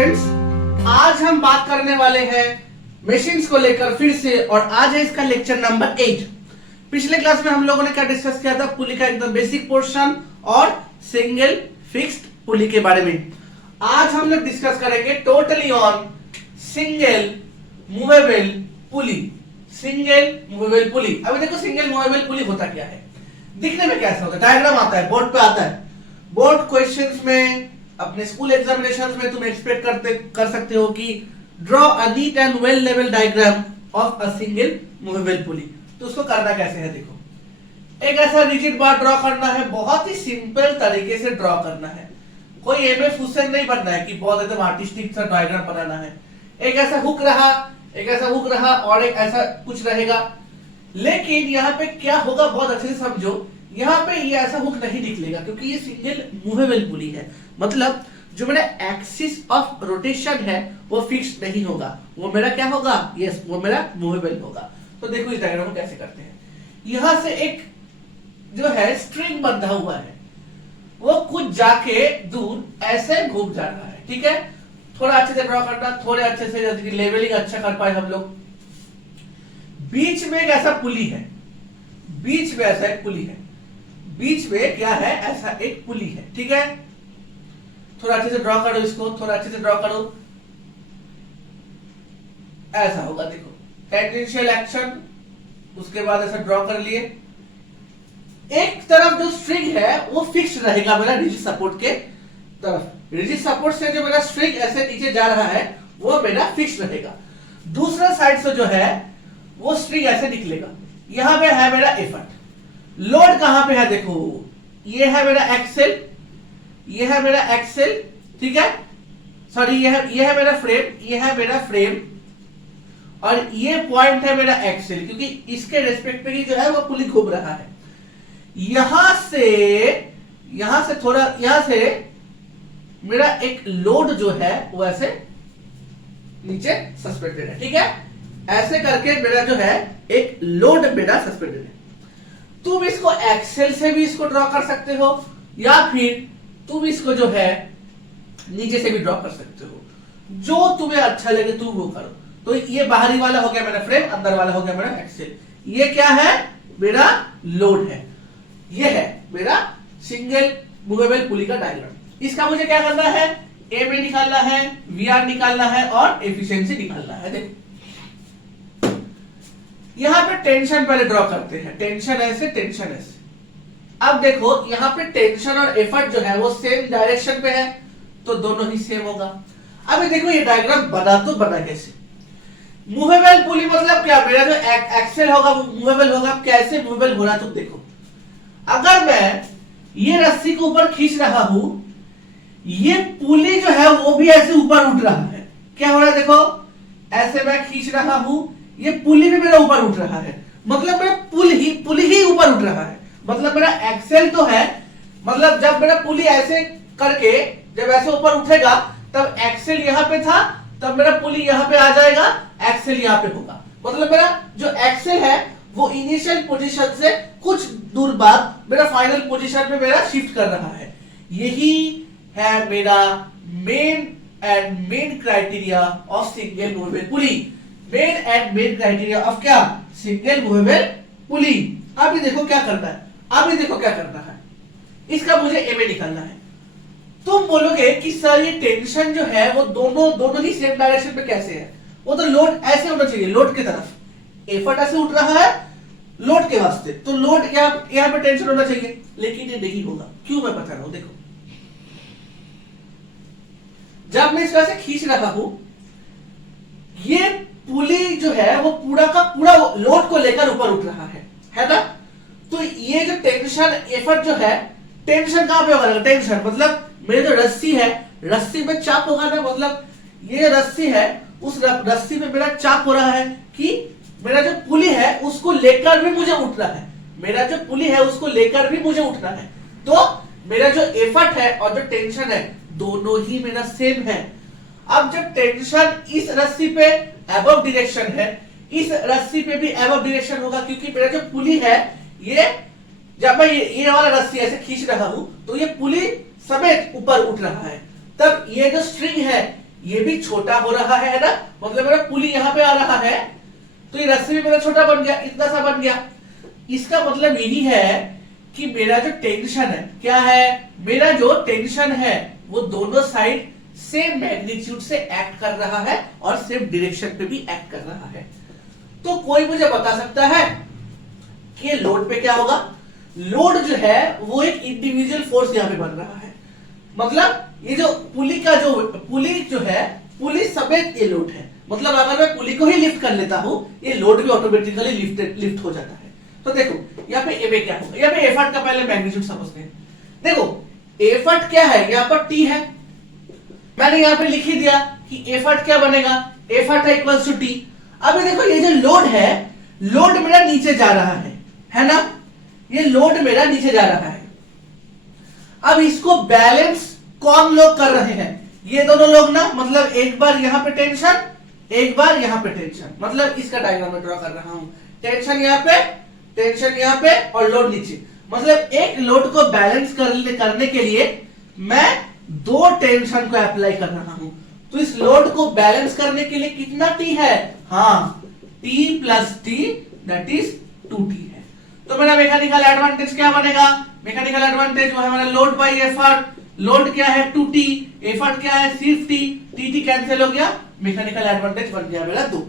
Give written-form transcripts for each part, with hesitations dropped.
Students, आज हम बात करने वाले हैं मशीन्स को लेकर फिर से, और आज है इसका लेक्चर नंबर 8। पिछले क्लास में हम लोगों ने क्या डिस्कस किया था? पुली का एकदम बेसिक पोर्शन और सिंगल फिक्स्ड पुली के बारे में। आज हम लोग डिस्कस करेंगे totally on single movable pulley. Single movable pulley. अभी देखो सिंगल मूवेबल पुली होता क्या है, दिखने में कैसा होता है? डायग्राम आता है, बोर्ड पे आता है। बोर्ड क्वेश्चंस में, अपने स्कूल एग्जामिनेशंस में तुम एक्सपेक्ट कर सकते हो कि draw a neat and well level diagram of a single movable पुली। तो उसको करना कैसे है? देखो, एक ऐसा रिजिड बार ड्रॉ करना है, बहुत ही सिंपल तरीके से ड्रॉ करना है। कोई एमएफ हुसैन नहीं बनना है कि बहुत एकदम आर्टिस्टिक सा डायग्राम बनाना है। एक ऐसा हुक रहा, एक ऐसा हुक रहा और एक ऐसा कुछ रहेगा। लेकिन यहाँ पे क्या होगा, बहुत अच्छे से समझो। यहाँ पे ये ऐसा हुक नहीं निकलेगा क्योंकि ये सिंगल मूवेबल पुली है। मतलब जो मेरा एक्सिस ऑफ रोटेशन है वो फिक्स्ड नहीं होगा, वो मेरा क्या होगा? यस, वो मेरा मूवेबल होगा। तो देखो इस डायग्राम को कैसे करते हैं। यहां से एक जो है स्ट्रिंग बंधा हुआ है, वो कुछ जाके दूर ऐसे घूम जा रहा है। ठीक है, थोड़ा अच्छे से ड्रॉ करना, थोड़े अच्छे से, जैसे कि लेवलिंग अच्छा कर पाए हम लोग। बीच में एक ऐसा पुली है, बीच में ऐसा एक पुली है, बीच में क्या है? ऐसा एक पुली है। ठीक है, थोड़ा अच्छे से ड्रॉ करो इसको, थोड़ा अच्छे से ड्रॉ करो। ऐसा होगा, देखो टेंजेंशियल एक्शन, उसके बाद ऐसा ड्रॉ कर लिए। एक तरफ जो स्ट्रिंग है वो फिक्स रहेगा मेरा रिजिड सपोर्ट के तरफ। रिजिड सपोर्ट से जो मेरा स्ट्रिंग ऐसे नीचे जा रहा है वो मेरा फिक्स रहेगा। दूसरा साइड से जो है वो स्ट्रिंग ऐसे निकलेगा। यहां पे है मेरा एफर्ट। लोड कहां पे है? देखो, ये है मेरा एक्सेल, ये है मेरा एक्सेल। ठीक है, सॉरी, ये है मेरा फ्रेम, ये है मेरा फ्रेम, और ये पॉइंट है मेरा एक्सेल, क्योंकि इसके रेस्पेक्ट पे ही जो है वो पुली घूम रहा है। यहां से थोड़ा, यहां से मेरा एक लोड जो है वो ऐसे नीचे सस्पेंडेड है। ठीक है, ऐसे करके मेरा जो है एक लोड मेरा सस्पेंडेड है। तुम इसको एक्सेल से भी इसको ड्रॉ कर सकते हो, या फिर तुम इसको जो है नीचे से भी ड्रॉ कर सकते हो, जो तुम्हें अच्छा लगे तुम वो करो। तो ये बाहरी वाला हो गया मेरा फ्रेम, अंदर वाला हो गया मेरा एक्सेल। ये क्या है? मेरा लोड है। ये है मेरा सिंगल मूवेबल पुली का डायग्राम। इसका मुझे क्या करना है? एम ए निकालना है, वीआर निकालना है और एफिशिएंसी निकालना है। देखो यहां पे टेंशन पहले ड्रॉ करते हैं, टेंशन ऐसे, टेंशन ऐसे। अब देखो यहाँ पे टेंशन और एफर्ट जो है वो सेम डायरेक्शन पे है, तो दोनों ही सेम होगा। अभी देखो ये डायग्राम बना कैसे? मूवेबल पुली मतलब क्या? मेरा जो एक्सेल होगा वो मूवेबल होगा। कैसे मूवेबल हो रहा तुम देखो। अगर मैं ये रस्सी को ऊपर खींच रहा हूं, ये पुली जो है वो भी ऐसे ऊपर उठ रहा है। क्या हो रहा है? देखो, ऐसे मैं खींच रहा हूं, ये पुली भी मेरा ऊपर उठ रहा है। मतलब मेरा पुली ही ऊपर उठ रहा है। मतलब मेरा एक्सेल तो है, मतलब जब मेरा पुली ऐसे करके जब ऐसे ऊपर उठेगा तब एक्सेल यहां पे था, तब मेरा पुली यहां पे आ जाएगा, एक्सेल यहां पे होगा। मतलब मेरा जो एक्सेल है वो इनिशियल पोजीशन से कुछ दूर बाद मेरा फाइनल पोजीशन में मेरा शिफ्ट कर रहा है। यही है मेरा main criteria of single movable pulley. Main criteria of क्या? Single movable pulley. अभी देखो क्या करना है, अभी देखो क्या करना है। इसका मुझे एमए निकालना है। तुम बोलोगे कि सर ये टेंशन जो है वो दोनों ही सेम डायरेक्शन पे कैसे है? वो तो लोड ऐसे होना चाहिए, लोड की तरफ। एफर्ट ऐसे उठ रहा है लोड के वास्ते, तो लोड यहाँ पे टेंशन होना चाहिए, लेकिन ये नहीं होगा। क्यों? मैं बता रहा हूं, देखो जब मैं इसको ऐसे खींच रहा हूं, ये पुली जो है वो पूरा का पूरा लोड को लेकर ऊपर उठ रहा है ना? तो ये जो टेंशन एफर्ट जो है, टेंशन कहां पे होगा? टेंशन मतलब मेरे जो रस्सी है, रस्सी में चाप होगा ना। मतलब ये रस्सी है, उस रस्सी में मेरा चाप हो रहा है कि मेरा जो पुली है उसको लेकर भी मुझे उठना है। मेरा जो पुली है उसको लेकर भी मुझे उठना है। तो मेरा जो एफर्ट है और जो टेंशन है दोनों ही मेरा सेम है। अब जब टेंशन इस रस्सी पे अबव डायरेक्शन है, इस रस्सी पे भी अबव डायरेक्शन होगा, क्योंकि मेरा जो पुली है ये, जब मैं ये वाला रस्सी ऐसे खींच रहा हूं तो ये पुली समेत ऊपर उठ रहा है। तब ये जो स्ट्रिंग है ये भी छोटा हो रहा है ना, मतलब मेरा पुली यहाँ पे आ रहा है तो ये रस्सी भी मेरा छोटा बन गया, इतना सा बन गया। इसका मतलब यही है कि मेरा जो टेंशन है क्या है, मेरा जो टेंशन है वो दोनों साइड सेम मैग्नीट्यूड से एक्ट कर रहा है और सेम डायरेक्शन पे भी एक्ट कर रहा है। तो कोई मुझे बता सकता है कि लोड पे क्या होगा? लोड जो है वो एक इंडिविजुअल फोर्स यहां पे बन रहा है, मतलब ये जो पुली जो है, पुली समेत ये लोड है। मतलब अगर मैं पुली को ही लिफ्ट कर लेता हूं, ये लोड भी ऑटोमेटिकली लिफ्ट हो जाता है। तो देखो यहाँ पे एबे क्या होगा, यहाँ पे एफर्ट का पहले मैग्नीट्यूड समझते हैं। देखो एफर्ट क्या है, यहाँ पर टी है, मैंने यहाँ पे लिख ही दिया कि एफर्ट क्या बनेगा, एफर्ट है इक्वल्स टू टी। अभी देखो ये जो लोड है, लोड मेरा नीचे जा रहा है ना, ये लोड मेरा नीचे जा रहा है। अब इसको बैलेंस कौन लोग कर रहे हैं? ये दोनों लोग ना, मतलब एक बार यहां पे टेंशन, एक बार यहां पे टेंशन, मतलब इसका डायग्राम मैं ड्रॉ कर रहा हूं। टेंशन यहां पे और लोड नीचे, मतलब एक लोड को बैलेंस करने के लिए मैं दो टेंशन को अप्लाई कर रहा हूं। तो इस लोड को बैलेंस करने के लिए कितना टी है? हाँ, T plus T that is 2t है। तो मेरा मैकेनिकल एडवांटेज क्या बनेगा? मैकेनिकल एडवांटेज वो है मेरा लोड बाई एफर्ट। लोड क्या है? 2t, एफर्ट क्या है? सिर्फ t, टी कैंसिल हो गया, मैकेनिकल एडवांटेज बन गया मेरा 2।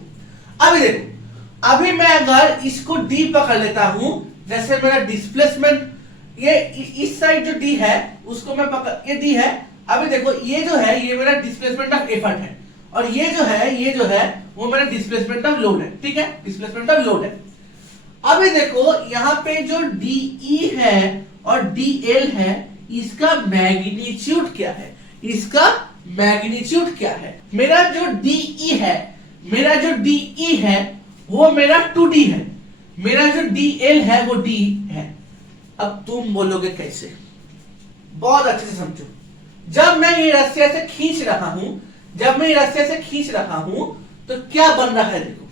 अभी देखो, अभी मैं अगर इसको d पकड़ लेता हूं, जैसे मेरा डिस्प्लेसमेंट ये इस साइड जो d है उसको मैं पकड़, ये d है। अभी देखो ये जो है ये मेरा डिस्प्लेसमेंट ऑफ एफर्ट है, और ये जो है वो मेरा डिस्प्लेसमेंट ऑफ लोड है। ठीक है, डिस्प्लेसमेंट ऑफ लोड है। अभी देखो यहाँ पे जो DE है और DL है, इसका मैग्नीट्यूड क्या है? इसका मैग्नीट्यूड क्या है? मेरा जो DE है वो मेरा 2D है, मेरा जो DL है वो D है। अब तुम बोलोगे कैसे? बहुत अच्छे से समझो। जब मैं ये रस्सी से खींच रहा हूं, तो क्या बन रहा है? देखो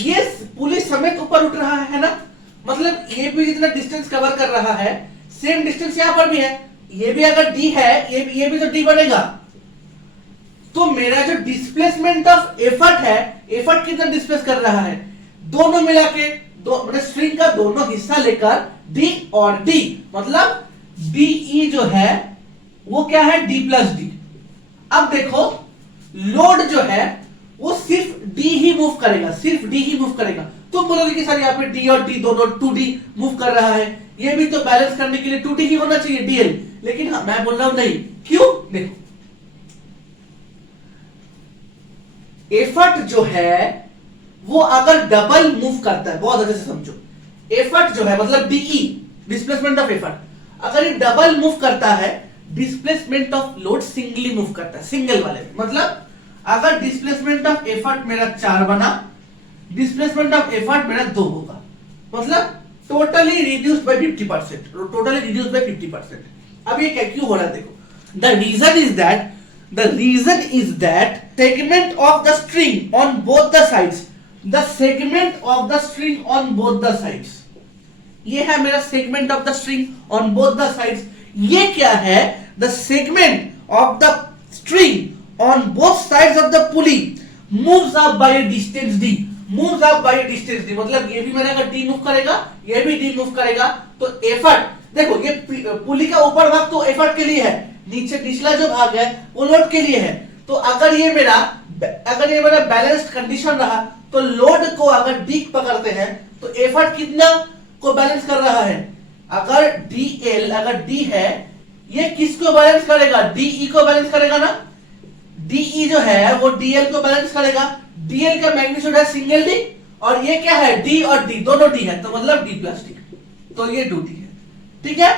ये पुली समेत ऊपर उठ रहा है ना, मतलब ये भी जितना डिस्टेंस कवर कर रहा है सेम डिस्टेंस यहां पर भी है। ये भी अगर D है, ये भी तो D बनेगा। तो मेरा जो डिस्प्लेसमेंट ऑफ एफर्ट है, एफर्ट कितना डिस्प्लेस कर रहा है? दोनों मिला के, मतलब स्ट्रिंग का दोनों हिस्सा लेकर D और D, मतलब DE जो है वो क्या है? D plus D। अब देखो लोड जो है वो सिर्फ D ही मूव करेगा, तुम बोलोगे कि सर यहाँ पे D और D दोनों 2D मूव कर रहा है, ये भी तो बैलेंस करने के लिए 2D ही होना चाहिए DL। लेकिन हाँ, मैं बोल रहा हूं नहीं। क्यों? देखो एफर्ट जो है वो अगर डबल मूव करता है, बहुत अच्छे से समझो, एफर्ट जो है मतलब DE डिस्प्लेसमेंट ऑफ एफर्ट, अगर ये डबल मूव करता है, displacement of load singly move करता है, सिंगल वाले में। मतलब अगर डिस्प्लेसमेंट ऑफ एफर्ट मेरा 4 बना, डिस्प्लेसमेंट ऑफ एफर्ट मेरा 2 होगा, मतलब टोटली रिड्यूस्ड बाय 50%। अब ये क्या क्यों हो रहा है? देखो, the reason is that segment of the string on both the sides, ये है मेरा segment of the string on both the sides. ये क्या है? The segment of the string on both sides of the pulley moves up by a distance d, मतलब ये भी मेरा अगर d मूव करेगा, ये भी d मूव करेगा, तो एफर्ट देखो, ये पुली का ऊपर भाग तो एफर्ट के लिए है, नीचे निचला जो भाग है वो लोड के लिए है। तो अगर ये मेरा बैलेंस्ड कंडीशन रहा, तो लोड को अगर d पकड़ते हैं तो एफर्ट कितना को बैलेंस कर रहा है? अगर d है, ये किसको बैलेंस करेगा? DE को बैलेंस करेगा ना। DE जो है वो DL को बैलेंस करेगा। DL का मैग्नीट्यूड है सिंगल D, और ये क्या है? D और D दोनों D है, तो मतलब D प्लस D, तो ये 2D है। ठीक है,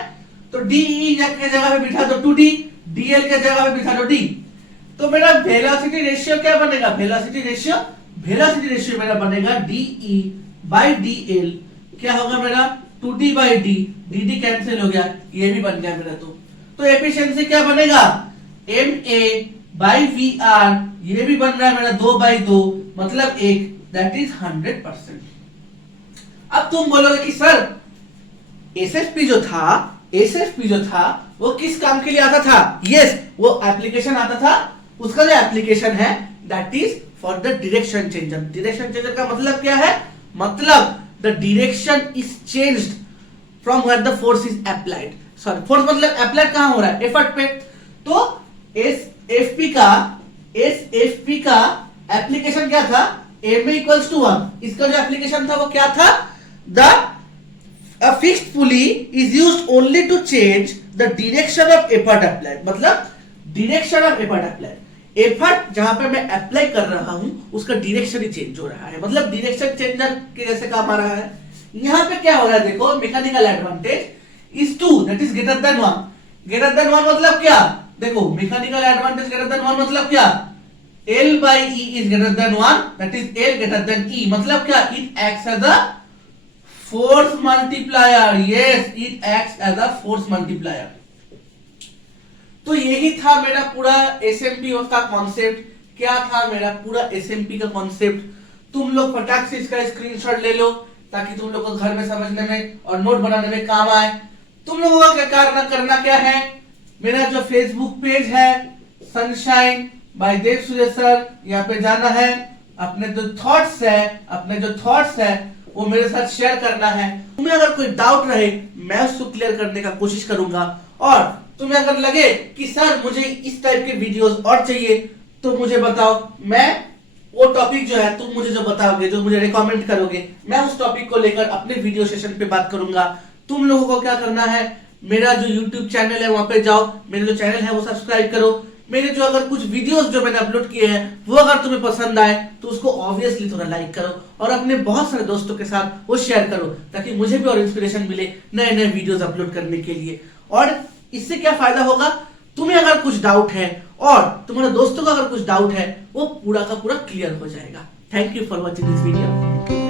तो DE के जगह पे बिठा दो 2D, DL के जगह पे बिठा दो D। तो मेरा वेलोसिटी रेशियो क्या बनेगा? वेलोसिटी रेशियो मेरा बनेगा DE बाई DL, क्या होगा मेरा? 2D by D, DD cancel हो गया, ये भी बन गया मेरा। तो एफिशिएंसी क्या बनेगा? MA बाई VR, ये भी बन रहा है मेरा 2/2, मतलब 1, दैट इज 100%। अब तुम बोलोगे कि सर SFP जो था वो किस काम के लिए आता था? यस, वो एप्लीकेशन आता था उसका जो एप्लीकेशन है that is for the direction changer. Direction changer का मतलब क्या है? मतलब the direction is changed from where the force is applied. Sorry, force मतलब अप्लाइड कहां हो रहा है? एफर्ट पे। तो एसएफपी का एप्लीकेशन क्या था? ma equals to 1। इसका जो एप्लीकेशन था वो क्या था? The a fixed pulley is used only to change the direction of effort applied। मतलब direction of effort applied, effort जहां पे मैं अप्लाई कर रहा हूं उसका डायरेक्शन ही चेंज हो रहा है, मतलब डायरेक्शन चेंजर के जैसे काम आ रहा है। यहां पे क्या हो रहा है? देखो, mechanical advantage is 2 that is greater than 1। Greater than 1 मतलब क्या? देखो, मैकेनिकल एडवांटेज ग्रेटर देन 1 मतलब क्या? L by E is greater than 1, that is L greater than E। मतलब क्या? It acts as a force multiplier। Yes, it acts as a force multiplier। तो यही था मेरा पूरा एसएमपी का कॉन्सेप्ट। क्या था मेरा पूरा एसएमपी का कॉन्सेप्ट? तुम लोग फटाक से इसका स्क्रीनशॉट ले लो ताकि तुम लोग को घर में समझने में और नोट बनाने में काम आए। तुम लोगों का करना क्या है? मेरा जो फेसबुक पेज है सनशाइन बाय देव सूर्य सर, यहाँ पे जाना है, अपने जो थॉट्स है वो मेरे साथ शेयर करना है। तुम्हें अगर कोई डाउट रहे मैं उसको क्लियर करने का कोशिश करूंगा, और तुम्हें अगर लगे कि सर मुझे इस टाइप के वीडियोस और चाहिए तो मुझे बताओ। मैं वो टॉपिक जो है तुम मुझे जो बताओगे, जो मुझे रिकमेंड करोगे, मैं उस टॉपिक को लेकर अपने वीडियो सेशन पे बात करूंगा। तुम लोगों को क्या करना है? मेरा जो YouTube चैनल है वहां पे जाओ, मेरा जो चैनल है वो सब्सक्राइब करो। मेरे जो अगर कुछ वीडियोस जो मैंने अपलोड किए हैं वो अगर तुम्हें पसंद आए तो उसको ऑब्वियसली थोड़ा लाइक करो और अपने बहुत सारे दोस्तों के साथ वो शेयर करो ताकि मुझे भी और इंस्पिरेशन मिले नए नए वीडियोस अपलोड करने के लिए। और इससे क्या फायदा होगा? तुम्हें अगर कुछ डाउट है और तुम्हारे दोस्तों का अगर कुछ डाउट है वो पूरा का पूरा क्लियर हो जाएगा। Thank you for watching this video.